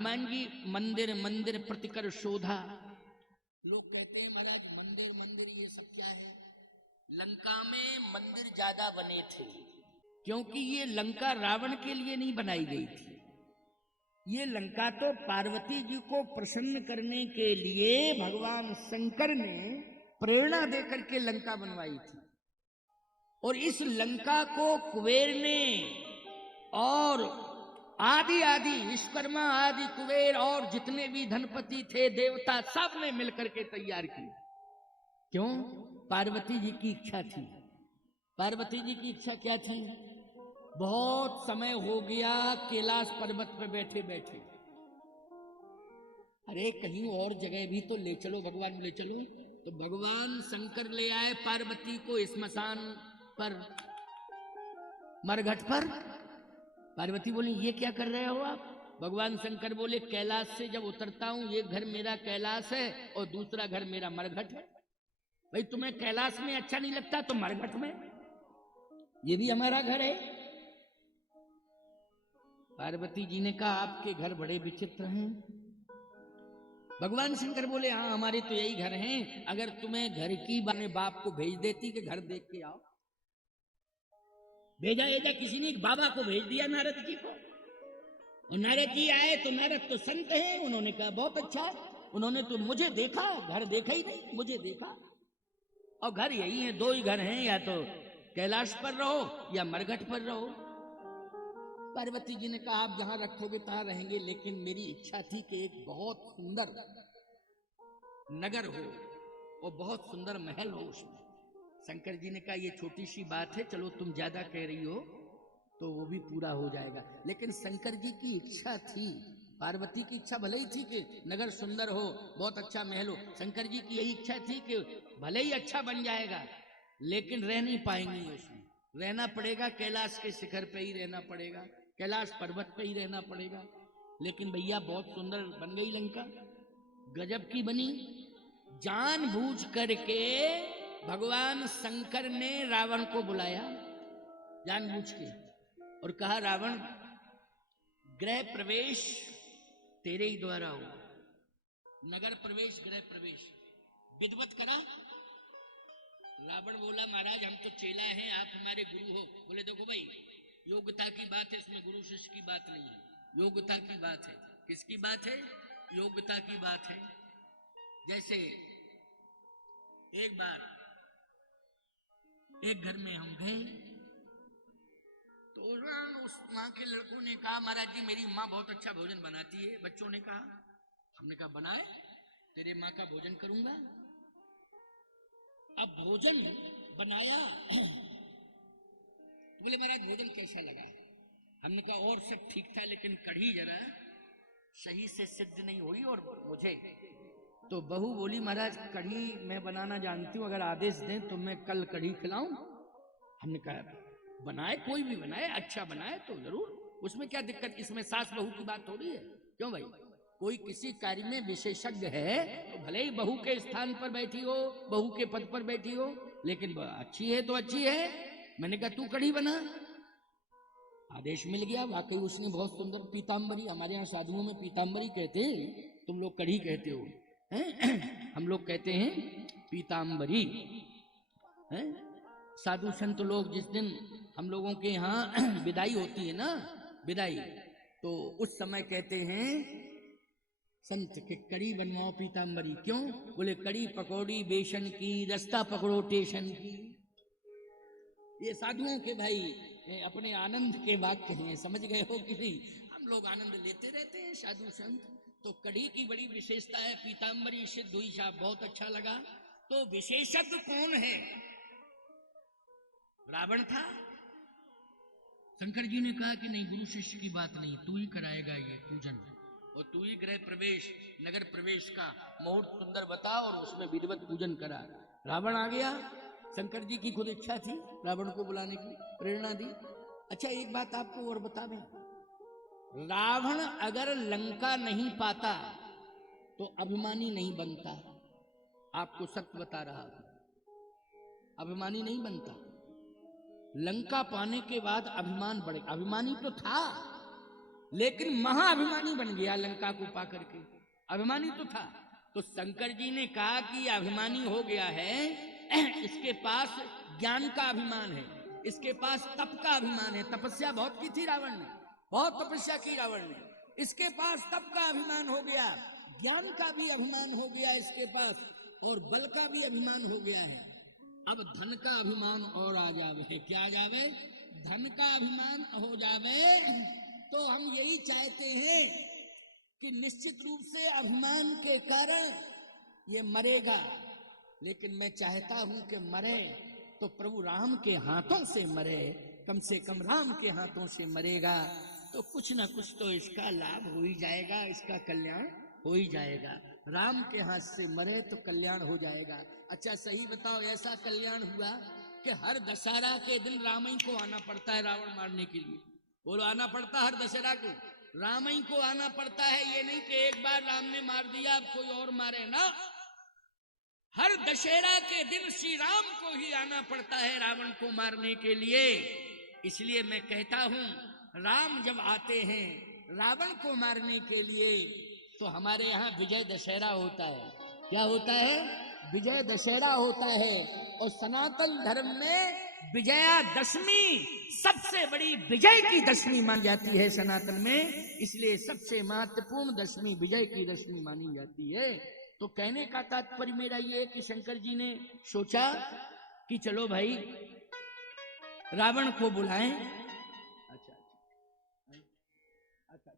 हनुमान जी मंदिर मंदिर प्रतिकर शोधा। लोग कहते हैं महाराज मंदिर मंदिर ये सब क्या है? लंका में मंदिर ज्यादा बने थे, क्योंकि ये लंका रावण के लिए नहीं बनाई गई थी। ये लंका तो पार्वती जी को प्रसन्न करने के लिए भगवान शंकर ने प्रेरणा देकर के लंका बनवाई थी। और इस लंका को कुबेर ने और आदि आदि विश्वकर्मा आदि कुबेर और जितने भी धनपति थे देवता सब ने मिलकर के तैयार किया। क्यों? पार्वती जी की इच्छा थी। पार्वती जी की इच्छा क्या थी? बहुत समय हो गया कैलाश पर्वत पे बैठे बैठे, अरे कहीं और जगह भी तो ले चलो, भगवान ले चलो। तो भगवान शंकर ले आए पार्वती को स्मशान पर, मरघट पर। पार्वती बोली ये क्या कर रहे हो आप? भगवान शंकर बोले कैलाश से जब उतरता हूं, ये घर मेरा कैलाश है और दूसरा घर मेरा मरघट है। भाई तुम्हें कैलाश में अच्छा नहीं लगता तो मरघट में, ये भी हमारा घर है। पार्वती जी ने कहा आपके घर बड़े विचित्र हैं। भगवान शंकर बोले हाँ हमारे तो यही घर हैं। अगर तुम्हें घर की बाप को भेज देती कि घर देख के आओ, भेजा किसी ने एक बाबा को भेज दिया नारद जी को, और नारद जी आए तो नारद तो संत हैं, उन्होंने कहा बहुत अच्छा है। उन्होंने तो मुझे देखा, घर देखा ही नहीं, मुझे देखा। और घर यही है, दो ही घर हैं, या तो कैलाश पर रहो या मरघट पर रहो। पार्वती जी ने कहा आप जहां रखोगे तहां रहेंगे, लेकिन मेरी इच्छा थी कि एक बहुत सुंदर नगर हो और बहुत सुंदर महल हो उसमें। शंकर जी ने कहा ये छोटी सी बात है, चलो तुम ज्यादा कह रही हो तो वो भी पूरा हो जाएगा। लेकिन शंकर जी की इच्छा थी, पार्वती की इच्छा भले ही थी कि नगर सुंदर हो, बहुत अच्छा महल हो। शंकर जी की यही इच्छा थी कि भले ही अच्छा बन जाएगा लेकिन रह नहीं पाएंगे उसमें, रहना पड़ेगा कैलाश के शिखर पे ही रहना पड़ेगा, कैलाश पर्वत पे ही रहना पड़ेगा। लेकिन भैया बहुत सुंदर बन गई लंका, गजब की बनी। जानबूझ करके भगवान शंकर ने रावण को बुलाया जानबूझ के और कहा रावण गृह प्रवेश तेरे ही द्वारा हो, नगर प्रवेश गृह प्रवेश विधिवत करा। रावण बोला महाराज हम तो चेला हैं, आप हमारे गुरु हो। बोले देखो भाई योग्यता की बात है, इसमें गुरु शिष्य की बात नहीं है, योग्यता की बात है। किसकी बात है? योग्यता की बात है। जैसे एक बार एक घर में हम गए तो उस माँ के लड़कों ने कहा महाराज जी मेरी माँ बहुत अच्छा भोजन बनाती है। बच्चों ने कहा, हमने कहा बनाए, तेरे माँ का भोजन करूंगा। अब भोजन बनाया तो बोले महाराज भोजन कैसा लगा? हमने कहा और सब ठीक था लेकिन कढ़ी जरा सही से सिद्ध नहीं हुई। और मुझे तो बहू बोली महाराज कढ़ी मैं बनाना जानती हूँ, अगर आदेश दें तो मैं कल कढ़ी खिलाऊं। हमने कहा बनाए, कोई भी बनाए, अच्छा बनाए तो जरूर, उसमें क्या दिक्कत, इसमें सास बहू की बात थोड़ी है। क्यों भाई, कोई किसी कार्य में विशेषज्ञ है तो भले ही बहू के स्थान पर बैठी हो, बहू के पद पर बैठी हो, लेकिन अच्छी है तो अच्छी है। मैंने कहा तू कढ़ी बना। आदेश मिल गया, वाकई उसने बहुत सुंदर पीताम्बरी, हमारे यहाँ साधुओं में पीताम्बरी कहते हैं, तुम लोग कढ़ी कहते हो हैं? हम लोग कहते हैं पीताम्बरी हैं। साधु संत लोग जिस दिन हम लोगों के यहाँ विदाई होती है ना, विदाई, तो उस समय कहते हैं संत के कड़ी बनवाओ पीताम्बरी। क्यों? बोले कड़ी पकौड़ी बेसन की, रास्ता पकड़ो टेशन की। ये साधुओं के भाई अपने आनंद के वाक्य हैं, समझ गए हो कि नहीं? हम लोग आनंद लेते रहते हैं साधु संत। तो कड़ी की बड़ी विशेषता है, पीताम्बरी सिद्ध हुई साहब, बहुत अच्छा लगा। तो विशेषज्ञ कौन है? रावण था। शंकर जी ने कहा कि नहीं, गुरु शिष्य की बात नहीं, तू ही कराएगा ये पूजन और तू ही गृह प्रवेश नगर प्रवेश का मुहूर्त सुंदर बता और उसमें विधिवत पूजन करा। रावण आ गया। शंकर जी की खुद इच्छा थी रावण को बुलाने की, प्रेरणा दी। अच्छा एक बात आपको और बता दें, रावण अगर लंका नहीं पाता तो अभिमानी नहीं बनता। आपको सत्य बता रहा हूं, अभिमानी नहीं बनता। लंका पाने के बाद अभिमान बढ़े। अभिमानी तो था लेकिन महाअभिमानी बन गया लंका को पाकर के। अभिमानी तो था। तो शंकर जी ने कहा कि अभिमानी हो गया है, इसके पास ज्ञान का अभिमान है, इसके पास तप का अभिमान है। तपस्या बहुत की थी रावण ने, बहुत तपस्या की रावण ने। इसके पास तप का अभिमान हो गया, ज्ञान का भी अभिमान हो गया इसके पास, और बल का भी अभिमान हो गया है। अब धन का अभिमान और आ जावे। क्या आ जावे? धन का अभिमान हो जावे। तो हम यही चाहते हैं कि निश्चित रूप से अभिमान के कारण ये मरेगा, लेकिन मैं चाहता हूं कि मरे तो प्रभु राम के हाथों से मरे, कम से कम राम के हाथों से मरेगा तो कुछ ना कुछ तो इसका लाभ हो ही जाएगा, इसका कल्याण हो ही जाएगा। राम के हाथ से मरे तो कल्याण हो जाएगा। अच्छा सही बताओ, ऐसा कल्याण हुआ कि हर दशहरा के दिन रामई को आना पड़ता है रावण मारने के लिए। बोलो, आना पड़ता है हर दशहरा को, रामई को आना पड़ता है। ये नहीं कि एक बार राम ने मार दिया अब कोई और मारे ना, हर दशहरा के दिन श्री राम को ही आना पड़ता है रावण को मारने के लिए। इसलिए मैं कहता हूं, राम जब आते हैं रावण को मारने के लिए तो हमारे यहाँ विजय दशहरा होता है। क्या होता है? विजय दशहरा होता है। और सनातन धर्म में विजयादशमी सबसे बड़ी विजय की दशमी मानी जाती है सनातन में, इसलिए सबसे महत्वपूर्ण दशमी विजय की दशमी मानी जाती है। तो कहने का तात्पर्य मेरा ये कि शंकर जी ने सोचा कि चलो भाई रावण को बुलाएं। अच्छा अच्छा,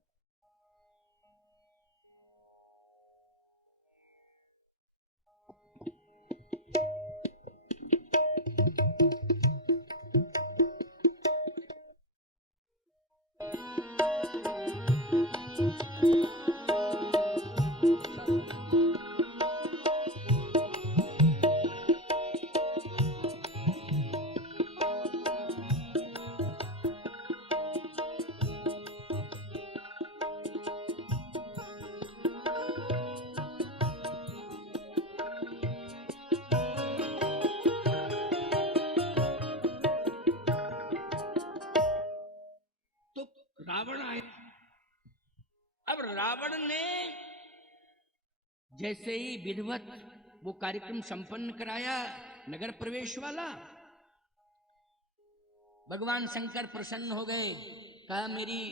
रावण आया। अब रावण ने जैसे ही विधिवत वो कार्यक्रम संपन्न कराया नगर प्रवेश वाला, भगवान शंकर प्रसन्न हो गए। कहा मेरी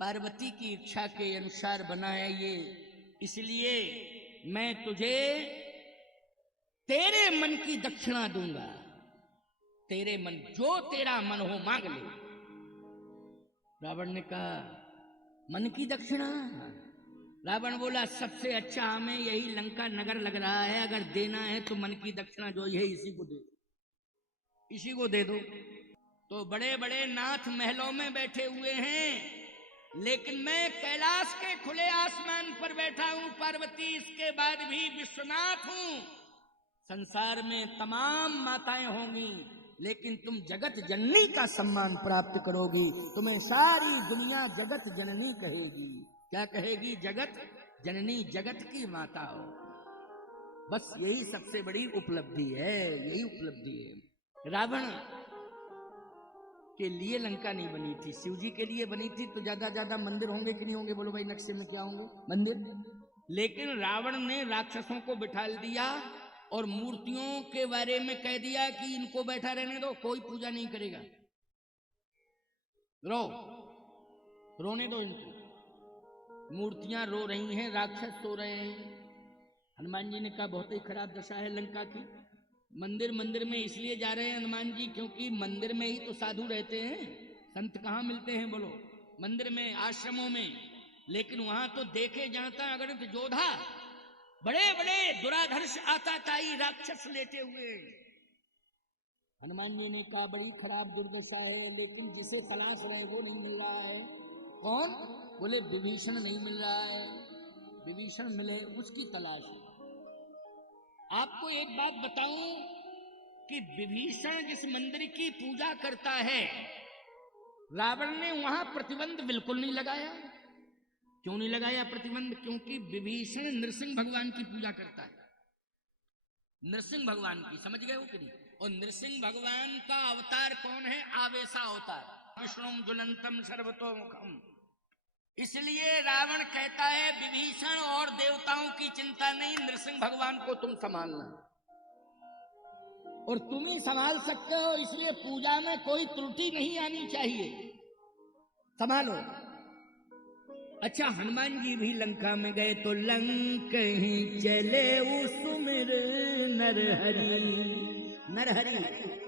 पार्वती की इच्छा के अनुसार बना है ये, इसलिए मैं तुझे तेरे मन की दक्षिणा दूंगा। तेरे मन, जो तेरा मन हो मांग ले। रावण ने कहा मन की दक्षिणा? रावण बोला सबसे अच्छा हमें यही लंका नगर लग रहा है, अगर देना है तो मन की दक्षिणा जो है इसी को दे, इसी को दे दो। तो बड़े बड़े नाथ महलों में बैठे हुए हैं, लेकिन मैं कैलाश के खुले आसमान पर बैठा हूं पार्वती, इसके बाद भी विश्वनाथ हूं। संसार में तमाम माताएं होंगी, लेकिन तुम जगत जननी का सम्मान प्राप्त करोगी। तुम्हें सारी दुनिया जगत जननी कहेगी। क्या कहेगी? जगत जननी, जगत की माता हो। बस यही सबसे बड़ी उपलब्धि है, यही उपलब्धि है। रावण के लिए लंका नहीं बनी थी, शिव जी के लिए बनी थी। तो ज्यादा मंदिर होंगे कि नहीं होंगे? बोलो भाई, नक्शे में क्या होंगे? मंदिर। लेकिन रावण ने राक्षसों को बिठा दिया और मूर्तियों के बारे में कह दिया कि इनको बैठा रहने दो, कोई पूजा नहीं करेगा, रोने दो इनको। मूर्तियां रो रही हैं, राक्षस सो रहे हैं। हनुमान जी ने कहा बहुत ही खराब दशा है लंका की। मंदिर में इसलिए जा रहे हैं हनुमान जी क्योंकि मंदिर में ही तो साधु रहते हैं, संत कहाँ मिलते हैं बोलो? मंदिर में, आश्रमों में। लेकिन वहां तो देखे जाता अगणित योद्धा, बड़े बड़े दुराधर्ष आताताई राक्षस लेटे हुए। हनुमान जी ने कहा बड़ी खराब दुर्दशा है, लेकिन जिसे तलाश रहे वो नहीं मिल रहा है। कौन? बोले विभीषण नहीं मिल रहा है। विभीषण मिले उसकी तलाश है। आपको एक बात बताऊं कि विभीषण जिस मंदिर की पूजा करता है, रावण ने वहां प्रतिबंध बिल्कुल नहीं लगाया। क्यों नहीं लगाया प्रतिबंध? क्योंकि विभीषण नृसिंह भगवान की पूजा करता है, नृसिंह भगवान की। समझ गए हो कि नहीं? और नृसिंह भगवान का अवतार कौन है? आवेशा अवतार। विष्णुम ज्वलंतम सर्वतोमुखम इसलिए रावण कहता है विभीषण और देवताओं की चिंता नहीं, नृसिंह भगवान को तुम संभालना, और तुम ही संभाल सकते हो, इसलिए पूजा में कोई त्रुटि नहीं आनी चाहिए, संभालो। अच्छा, हनुमान जी भी लंका में गए तो लंक ही चले सुमिर नरहरि। नरहरि,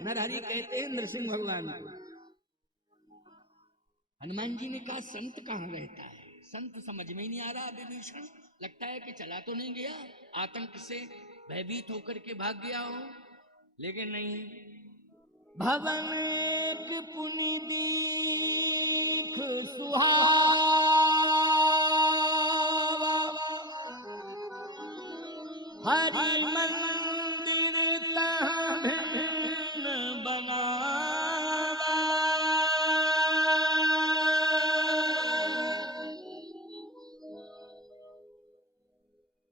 नरहरि कहते हैं नरसिंह भगवान को। हनुमान जी ने कहा संत कहाँ रहता है, संत समझ में ही नहीं आ रहा। विभीषण लगता है कि चला तो नहीं गया, आतंक से भयभीत होकर के भाग गया हो, लेकिन नहीं। भवन पुनि दीख सुहावा, हरि मंदिर तहाँ भिन्न बनावा।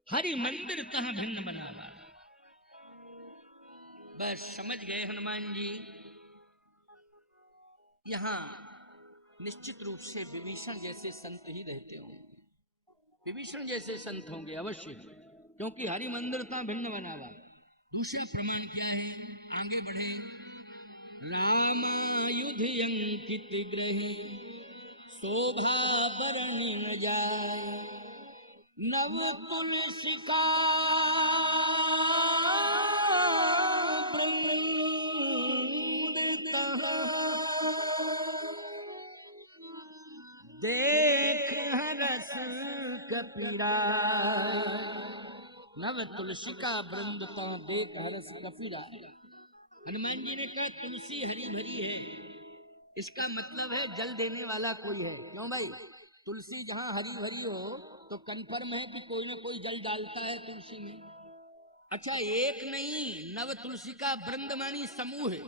हरि मंदिर तहाँ भिन्न बनावा। बस समझ गए हनुमान जी, यहां निश्चित रूप से विभीषण जैसे संत ही रहते होंगे, विभीषण जैसे संत होंगे अवश्य, क्योंकि हरि मंदिर था भिन्न बनावा। दूसरा प्रमाण क्या है, आगे बढ़े। रामायुध अंकित ग्रही शोभा बरणी न जाए, नव तुलसी का देख हरस कपीरा। नव तुलसी का वृंद तो देख हरस कपीरा। हनुमान जी ने कहा तुलसी हरी भरी है, इसका मतलब है जल देने वाला कोई है। क्यों भाई, तुलसी जहां हरी भरी हो तो कन्फर्म है कि कोई ना कोई जल डालता है तुलसी में। अच्छा, एक नहीं, नव तुलसी का वृंद मानी समूह है,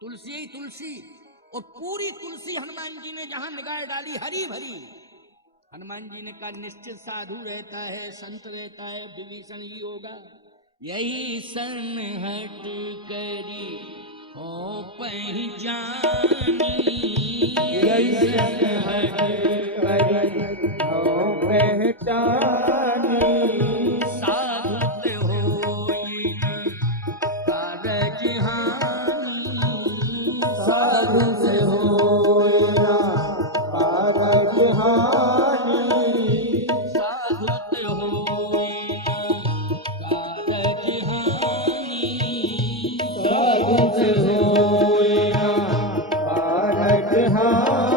तुलसी ही तुलसी, और पूरी तुलसी हनुमान जी ने जहां निगाह डाली हरी भरी। हनुमान जी ने कहा निश्चित साधु रहता है, संत रहता है, विभीषण ही होगा। यही सनहट करी हो पहचानी, यही सनहट करी हो पहचानी। साधुत होई न कारज हानि, साधुत होई न कारज हानि। साधुत होई न कारज हानि, साधुत होई न कारज हानि।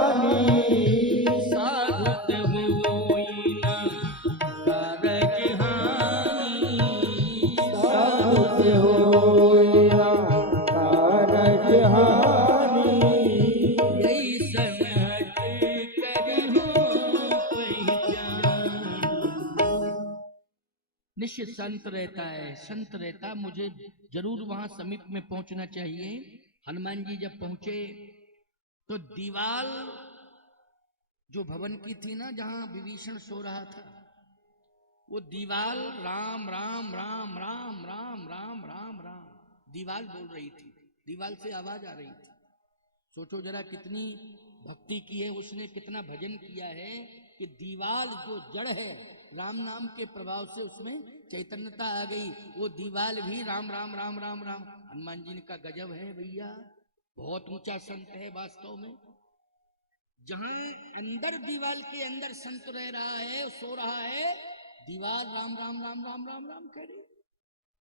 साधुत होई न कारज हानि, साधुत होई न कारज हानि। यही सनहट करी हो पहचान। निश्चित संत रहता है, संत रहता, मुझे जरूर वहां समीप में पहुंचना चाहिए। हनुमान जी जब पहुंचे तो दीवाल जो भवन की थी ना, जहां विभीषण सो रहा था, वो दीवाल राम राम राम राम राम राम राम राम दीवाल बोल रही थी, दीवाल से आवाज आ रही थी। सोचो जरा कितनी भक्ति की है उसने, कितना भजन किया है कि दीवाल जो जड़ है राम नाम के प्रभाव से उसमें चैतन्यता आ गई, वो दीवाल भी राम राम राम राम राम। हनुमान जी ने कहा गजब है भैया, बहुत ऊंचा संत है वास्तव में। जहां अंदर दीवाल के अंदर संत रह रहा है, सो रहा है, दीवाल राम राम राम राम राम राम कह रही।